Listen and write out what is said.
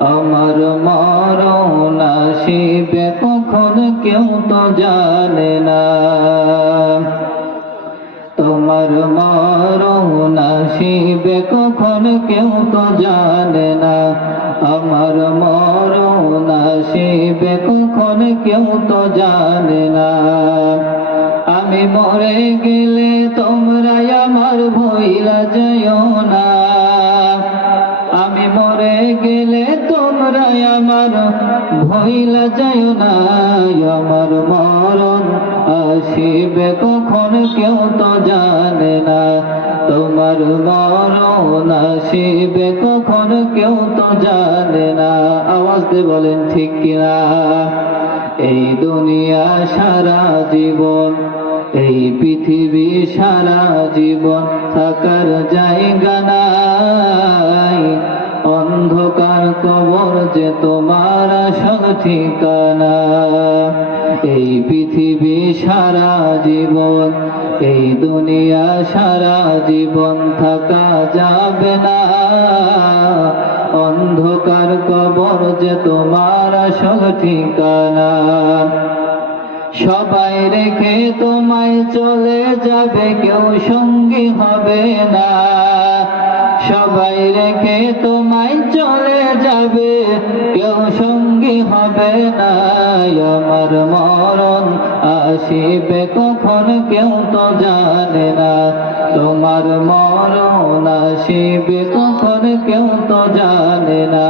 আমার মরণ আসিবে কখন কেউ তো জানে না। তোমার মরণ আসিবে কখন কেউ তো জানে না। আমার মরণ আসিবে কখন কেউ তো জানে না। আমি মরে গেলে তোমরা আমার ভুইলা যাইও না। আমি মরে গেলে তোমরা আমার ভুইলা যাইও না। আমার মরণ আসিবে কখন কেউ তো জানে না। তোমার মরণ আসিবে কখন কেউ তো জানে না। আওয়াজ দিয়ে বলেন ঠিক কিনা? এই দুনিয়া সারা জীবন, এই পৃথিবী সারা জীবন থাকার জায়গা নাই। অন্ধকার কবর যে তোমার আসল ঠিকানা। এই পৃথিবী সারা জীবন, এই দুনিয়া সারা জীবন থাকা যাবে না। অন্ধকার কবর যে তোমার আসল ঠিকানা। সবাই রেখে তোমায় চলে যাবে, কেউ সঙ্গী হবে না। সবাই রেখে তোমায় চলে যাবে, কেউ সঙ্গী হবে না। আমার মরণ আসিবে কখন কেউ তো জানে না। তোমার মরণ আসিবে কখন কেউ তো জানে না।